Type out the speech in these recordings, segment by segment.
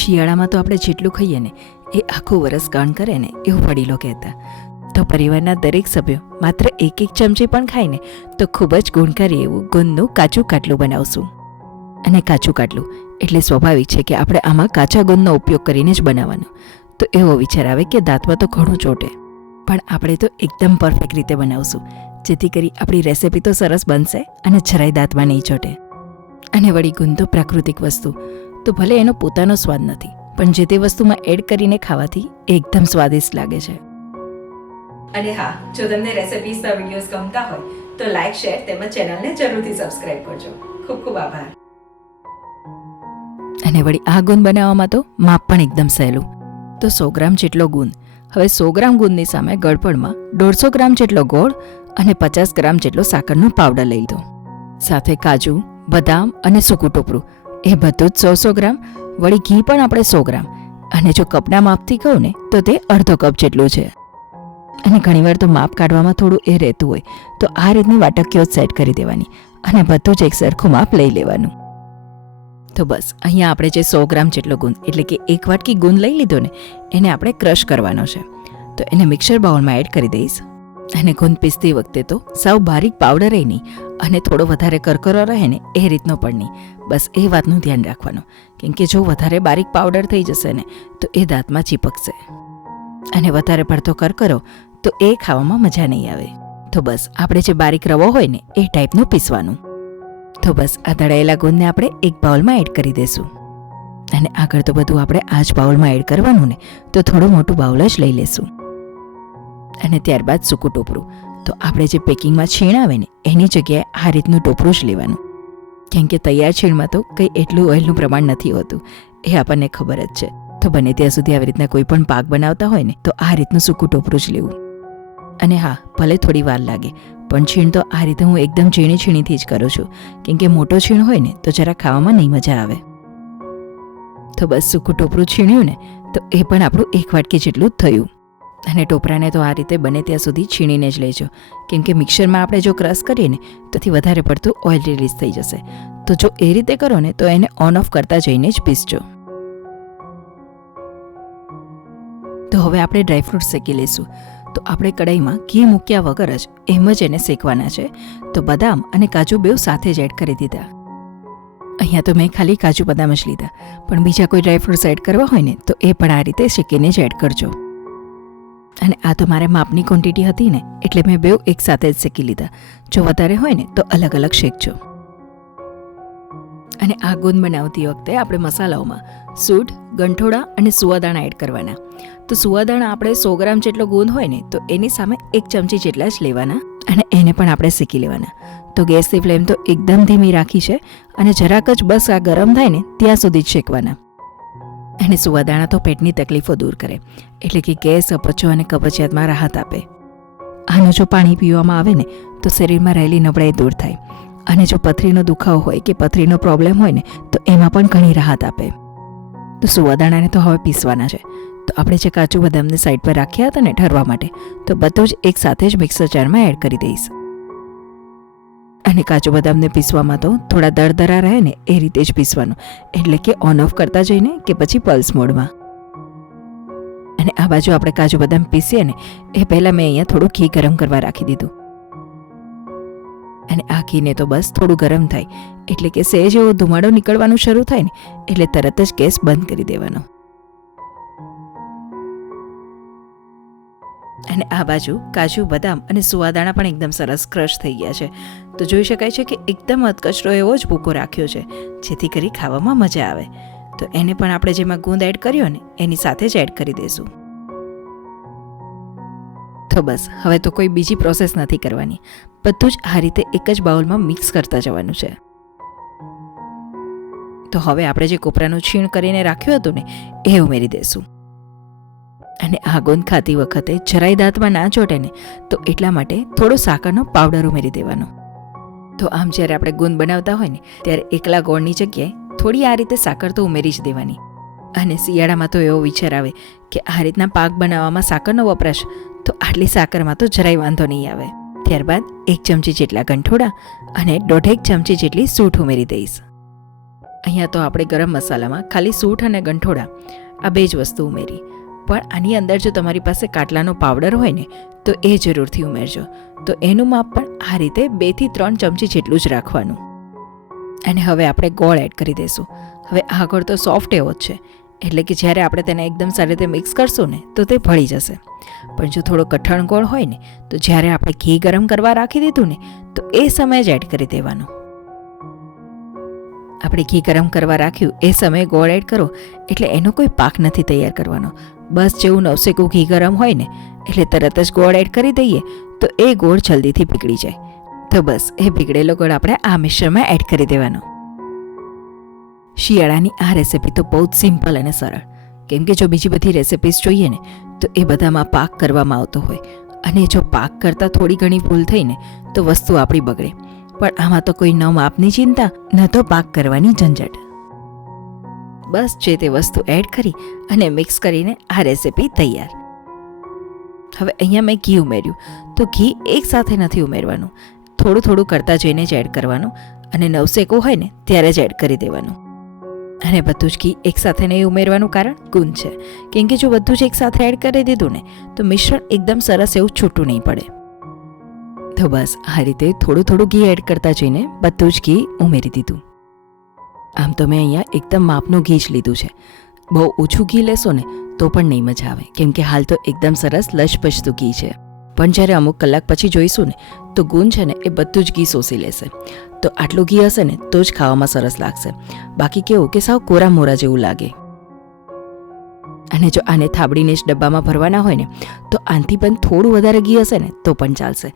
શિયાળામાં તો આપણે જેટલું ખાઈએ ને એ આખું વરસ કામ કરે ને એવું વડીલો કહેતા. તો પરિવારના દરેક સભ્યો માત્ર એક ચમચી પણ ખાય ને તો ખૂબ જ ગુણકારી એવું ગુંદનું કાચું કાટલું બનાવશું. અને કાચું કાટલું એટલે સ્વાભાવિક છે કે આપણે આમાં કાચા ગુંદનો ઉપયોગ કરીને જ બનાવવાનો. તો એવો વિચાર આવે કે દાંતમાં તો ઘણું ચોટે, પણ આપણે તો એકદમ પરફેક્ટ રીતે બનાવશું, જેથી કરી આપણી રેસિપી તો સરસ બનશે અને જરાય દાંતમાં નહીં ચોટે. અને વળી ગુંદ તો પ્રાકૃતિક વસ્તુ, તો ભલે એનો પોતાનો સ્વાદ નથી, પણ જે તે વસ્તુમાં એડ કરીને ખાવાથી એકદમ સ્વાદિષ્ટ લાગે છે. અને હા, જો તમને રેસિપીઝના વિડીયોઝ ગમતા હોય તો લાઈક, શેર તેમજ ચેનલને જરૂરથી સબસ્ક્રાઇબ કરજો. ખૂબ ખૂબ આભાર. અને વળી આ ગુંદ બનાવવામાં તો માપ પણ એકદમ સહેલું. તો 100 ગ્રામ જેટલો ગુંદ. હવે 100 ગ્રામ ગુંદની સામે ગળપણમાં 150 ગ્રામ જેટલો ગોળ અને 50 ગ્રામ જેટલો સાકરનો પાવડર લઈ લીધો. સાથે કાજુ, બદામ અને સૂકું ટોપરું એ બધું જ 100 ગ્રામ. વળી ઘી પણ આપણે 100 ગ્રામ. અને જો કપના માપથી કહું ને તો તે અડધો કપ જેટલું છે. અને ઘણીવાર તો માપ કાઢવામાં થોડું એ રહેતું હોય, તો આ રીતની વાટકીઓ સેટ કરી દેવાની અને બધું જ એક સરખું માપ લઈ લેવાનું. તો બસ અહીંયા આપણે જે 100 ગ્રામ જેટલો ગુંદ એટલે કે 1 વાટકી ગુંદ લઈ લીધો ને એને આપણે ક્રશ કરવાનો છે. તો એને મિક્સર બાઉલમાં એડ કરી દઈશ. અને ગુંદ પીસતી વખતે તો સાવ બારીક પાવડર એ નહીં અને થોડો વધારે કરકરો રહે ને એ રીતનો પણ નહીં. બસ એ વાતનું ધ્યાન રાખવાનું, કેમ કે જો વધારે બારીક પાવડર થઈ જશે ને તો એ દાંતમાં ચીપકશે અને વધારે પડતો કરકરો તો એ ખાવામાં મજા નહીં આવે. તો બસ આપણે જે બારીક રવો હોય ને એ ટાઈપનું પીસવાનું. તો બસ આ દળાયેલા ગુંદને આપણે એક બાઉલમાં એડ કરી દઈશું. અને આગળ તો બધું આપણે આ જ બાઉલમાં એડ કરવાનું ને તો થોડું મોટું બાઉલ જ લઈ લેશું. અને ત્યારબાદ સૂકું ટોપરું. તો આપણે જે પેકિંગમાં છીણ આવે ને એની જગ્યાએ આ રીતનું ટોપરું જ લેવાનું, કેમ કે તૈયાર છીણમાં તો કંઈ એટલું ઓઇલનું પ્રમાણ નથી હોતું, એ આપણને ખબર જ છે. તો બને ત્યાં સુધી આવી રીતના કોઈ પણ પાક બનાવતા હોય ને તો આ રીતનું સૂકું ટોપરું જ લેવું. અને હા, ભલે થોડી વાર લાગે, પણ છીણ તો આ રીતે હું એકદમ છીણીથી જ કરું છું, કેમ કે મોટો છીણ હોય ને તો જરા ખાવામાં નહીં મજા આવે. તો બસ સૂકું ટોપરું છીણ્યું ને તો એ પણ આપણું 1 વાટકી જેટલું જ થયું. અને ટોપરાને તો આ રીતે બને ત્યાં સુધી છીણીને જ લેજો, કેમ કે મિક્સરમાં આપણે જો ક્રશ કરીએ ને તોથી વધારે પડતું ઓઇલ રિલીઝ થઈ જશે. તો જો એ રીતે કરો ને તો એને ઓન ઓફ કરતા જઈને જ પીસજો. તો હવે આપણે ડ્રાયફ્રૂટ શેકી લઈશું. તો આપણે કડાઈમાં ઘી મૂક્યા વગર જ એમ જ એને શેકવાના છે. તો બદામ અને કાજુ બેઉ સાથે જ એડ કરી દીધા. અહીંયા તો મેં ખાલી કાજુ બદામ જ લીધા, પણ બીજા કોઈ ડ્રાયફ્રૂટ્સ એડ કરવા હોય ને તો એ પણ આ રીતે શેકીને જ એડ કરજો. અને આ તો મારે માપની ક્વોન્ટિટી હતી ને એટલે મેં બેઉ એક સાથે જ શેકી લીધા. જો વધારે હોય ને તો અલગ અલગ શેકજો. અને આ ગુંદ બનાવતી વખતે આપણે મસાલાઓમાં સૂંઠ, ગંઠોડા અને સુવાદાણા એડ કરવાના. તો સુવાદાણા આપણે 100 ગ્રામ જેટલો ગુંદ હોય ને તો એની સામે 1 ચમચી જેટલા જ લેવાના અને એને પણ આપણે શેકી લેવાના. તો ગેસની ફ્લેમ તો એકદમ ધીમી રાખી છે અને જરાક જ બસ આ ગરમ થાય ને ત્યાં સુધી જ શેકવાના. અને સુવાદાણા તો પેટની તકલીફો દૂર કરે, એટલે કે ગેસ, અપચો અને કબજિયાતમાં રાહત આપે. આનું જો પાણી પીવામાં આવે ને તો શરીરમાં રહેલી નબળાઈ દૂર થાય. અને જો પથરીનો દુખાવો હોય કે પથરીનો પ્રોબ્લેમ હોય ને તો એમાં પણ ઘણી રાહત આપે. તો સુવાદાણાને તો હવે પીસવાના છે. તો આપણે જે કાજુ બદામને સાઈડ પર રાખ્યા હતા ને ઠરવા માટે, તો બધું જ એક સાથે જ મિક્સર જારમાં એડ કરી દઈશ. અને કાજુ બદામને પીસવામાં તો થોડા દરદરા રહે ને એ રીતે જ પીસવાનું, એટલે કે ઓન ઓફ કરતા જઈને કે પછી પલ્સ મોડમાં. અને આ બાજુ આપણે કાજુ બદામ પીસીએ ને એ પહેલાં મેં અહીંયા થોડું ઘી ગરમ કરવા રાખી દીધું. અને આ ઘીને તો બસ થોડું ગરમ થાય એટલે કે સહેજ એવો ધુમાડો નીકળવાનું શરૂ થાય ને એટલે તરત જ ગેસ બંધ કરી દેવાનો. અને આ બાજુ કાજુ, બદામ અને સુવાદાણા પણ એકદમ સરસ ક્રશ થઈ ગયા છે. તો જોઈ શકાય છે કે એકદમ અધકચરો એવો જ ભૂકો રાખ્યો છે, જેથી કરી ખાવામાં મજા આવે. તો એને પણ આપણે જેમાં ગુંદ એડ કર્યો ને એની સાથે જ એડ કરી દઈશું. તો બસ હવે તો કોઈ બીજી પ્રોસેસ નથી કરવાની, બધું જ આ રીતે એક જ બાઉલમાં મિક્સ કરતા જવાનું છે. તો હવે આપણે જે કોપરાનું છીણ કરીને રાખ્યું હતું ને એ ઉમેરી દઈશું. અને આ ગુંદ ખાતી વખતે જરાય દાંતમાં ના ચોટે ને તો એટલા માટે થોડો સાકરનો પાવડર ઉમેરી દેવાનો. તો આમ જ્યારે આપણે ગુંદ બનાવતા હોય ને ત્યારે એકલા ગોળની જગ્યાએ થોડી આ રીતે સાકર તો ઉમેરી જ દેવાની. અને શિયાળામાં તો એવો વિચાર આવે કે આ રીતના પાક બનાવવામાં સાકરનો વપરાશ, તો આટલી સાકરમાં તો જરાય વાંધો નહીં આવે. ત્યારબાદ 1 ચમચી જેટલા ગંઠોડા અને 1.5 ચમચી જેટલી સૂંઠ ઉમેરી દઈશ. અહીંયા તો આપણે ગરમ મસાલામાં ખાલી સૂંઠ અને ગંઠોડા આ 2 જ વસ્તુ ઉમેરી, પણ આની અંદર જો તમારી પાસે કાટલાનો પાવડર હોય ને તો એ જરૂરથી ઉમેરજો. તો એનું માપ પણ આ રીતે 2 થી 3 ચમચી જેટલું જ રાખવાનું. અને હવે આપણે ગોળ એડ કરી દઈશું. હવે આ ગોળ તો સોફ્ટ એવો જ છે, એટલે કે જ્યારે આપણે તેને એકદમ સારી રીતે મિક્સ કરશું ને તો તે ભળી જશે. પણ જો થોડો કઠણ ગોળ હોય ને તો જ્યારે આપણે ઘી ગરમ કરવા રાખી દીધું ને તો એ સમયે જ એડ કરી દેવાનું. આપણે ઘી ગરમ કરવા રાખ્યું એ સમયે ગોળ એડ કરો એટલે એનો કોઈ પાક નથી તૈયાર કરવાનો. બસ જેવું નવસેકું ઘી ગરમ હોય ને એટલે તરત જ ગોળ એડ કરી દઈએ તો એ ગોળ જલ્દીથી પીગળી જાય. તો બસ એ પીગળેલો ગોળ આપણે આ મિશ્રણમાં એડ કરી દેવાનો. શિયાળાની આ રેસિપી તો બહુ જ સિમ્પલ અને સરળ, કેમ કે જો બીજી બધી રેસિપીસ જોઈએ ને તો એ બધામાં પાક કરવામાં આવતો હોય, અને જો પાક કરતાં થોડી ઘણી ભૂલ થઈને તો વસ્તુ આપણી બગડે. પણ આમાં તો કોઈ ન માપની ચિંતા ન તો પાક કરવાની ઝંઝટ. બસ જે તે વસ્તુ એડ કરી અને મિક્સ કરીને આ રેસિપી તૈયાર. હવે અહીંયા મેં ઘી ઉમેર્યું, તો ઘી એક સાથે નથી ઉમેરવાનું, થોડું થોડું કરતાં જઈને જ એડ કરવાનું, અને નવસેકો હોય ને ત્યારે જ એડ કરી દેવાનું. અને બધું જ ઘી એકસાથે નહીં ઉમેરવાનું કારણ ગુણ છે, કેમ કે જો બધું જ એકસાથે એડ કરી દીધું ને તો મિશ્રણ એકદમ સરસ એવું છૂટું નહીં પડે. તો બસ આ રીતે થોડું થોડું ઘી એડ કરતા જઈને બધું જ ઘી ઉમેરી દીધું. આમ તો મેં અહીંયા એકદમ માપનું ઘી જ લીધું છે. બહુ ઓછું ઘી લેશો ને તો પણ નહીં મજા આવે, કેમ કે હાલ તો એકદમ સરસ લચપચતું ઘી છે. પણ જ્યારે અમુક કલાક પછી જોઈશું ને તો ગુણ છે ને એ બધું જ ઘી શોષી લેશે. તો આટલું ઘી હશે ને તો જ ખાવામાં સરસ લાગશે, બાકી કેવું કે સાવ કોરા મોરા જેવું લાગે. અને જો આને થાબડીને જ ડબ્બામાં ભરવાના હોય ને તો આનાથી પણ થોડું વધારે ઘી હશે ને તો પણ ચાલશે.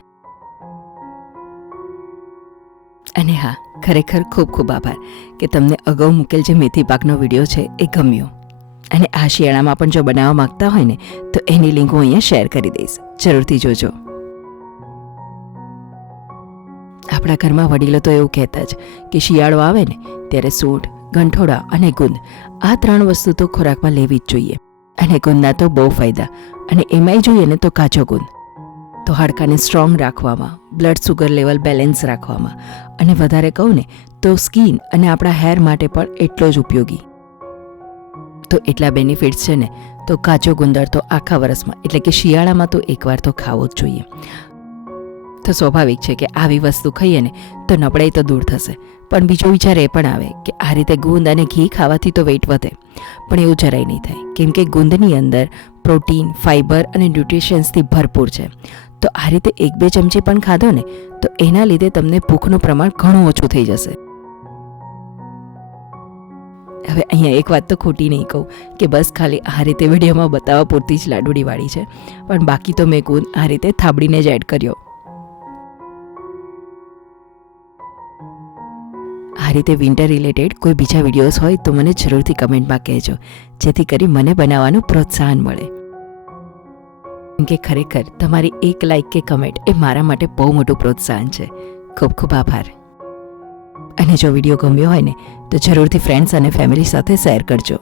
અને હા, ખરેખર ખૂબ ખૂબ આભાર કે તમને અગાઉ મૂકેલ જે મેથી પાકનો વિડીયો છે એ ગમ્યો. અને આ શિયાળામાં પણ જો બનાવવા માંગતા હોય ને તો એની લિંક હું અહીંયા શેર કરી દઈશ, જરૂરથી જોજો. આપણા ઘરમાં વડીલો તો એવું કહેતા જ કે શિયાળો આવે ને ત્યારે સૂંઠ, ગંઠોડા અને ગુંદ આ 3 વસ્તુ તો ખોરાકમાં લેવી જ જોઈએ. અને ગુંદના તો બહુ ફાયદા, અને એમાંય જોઈએ ને તો કાચો ગુંદ તો હાડકાને સ્ટ્રોંગ રાખવામાં, બ્લડ સુગર લેવલ બેલેન્સ રાખવામાં, અને વધારે કહું ને તો સ્કિન અને આપણા હેર માટે પણ એટલો જ ઉપયોગી. તો એટલા બેનિફિટ્સ છે ને તો કાચો ગુંદર તો આખા વર્ષમાં એટલે કે શિયાળામાં તો એકવાર તો ખાવો જ જોઈએ. તો સ્વાભાવિક છે કે આવી વસ્તુ ખાઈએ ને તો નબળાઈ તો દૂર થશે, પણ બીજો વિચાર એ પણ આવે કે આ રીતે ગુંદ અને ઘી ખાવાથી તો વેઇટ વધે, પણ એવું જરાય નહીં થાય, કેમ કે ગુંદની અંદર પ્રોટીન, ફાઇબર અને ન્યુટ્રિશન્સથી ભરપૂર છે. તો આ રીતે 1-2 ચમચી પણ ખાધો ને તો એના લીધે તમને ભૂખનું પ્રમાણ ઘણું ઓછું થઈ જશે. હવે અહીંયા એક વાત તો ખોટી નહીં કહું કે બસ ખાલી આ રીતે વિડીયોમાં બતાવવા પૂરતી જ લાડુડી વાળી છે, પણ બાકી તો મેં ગુંદ આ રીતે થાબડીને જ એડ કર્યો. આ રીતે વિન્ટર રિલેટેડ કોઈ બીજા વિડીયોઝ હોય તો મને જરૂરથી કમેન્ટમાં કહેજો, જેથી કરી મને બનાવવાનું પ્રોત્સાહન મળે. કેમ કે ખરેખર તમારી એક લાઇક કે કમેન્ટ એ મારા માટે બહુ મોટું પ્રોત્સાહન છે. ખૂબ ખૂબ આભાર. અને જો વિડીયો ગમ્યો હોય ને તો જરૂરથી ફ્રેન્ડ્સ અને ફેમિલી સાથે શેર કરજો.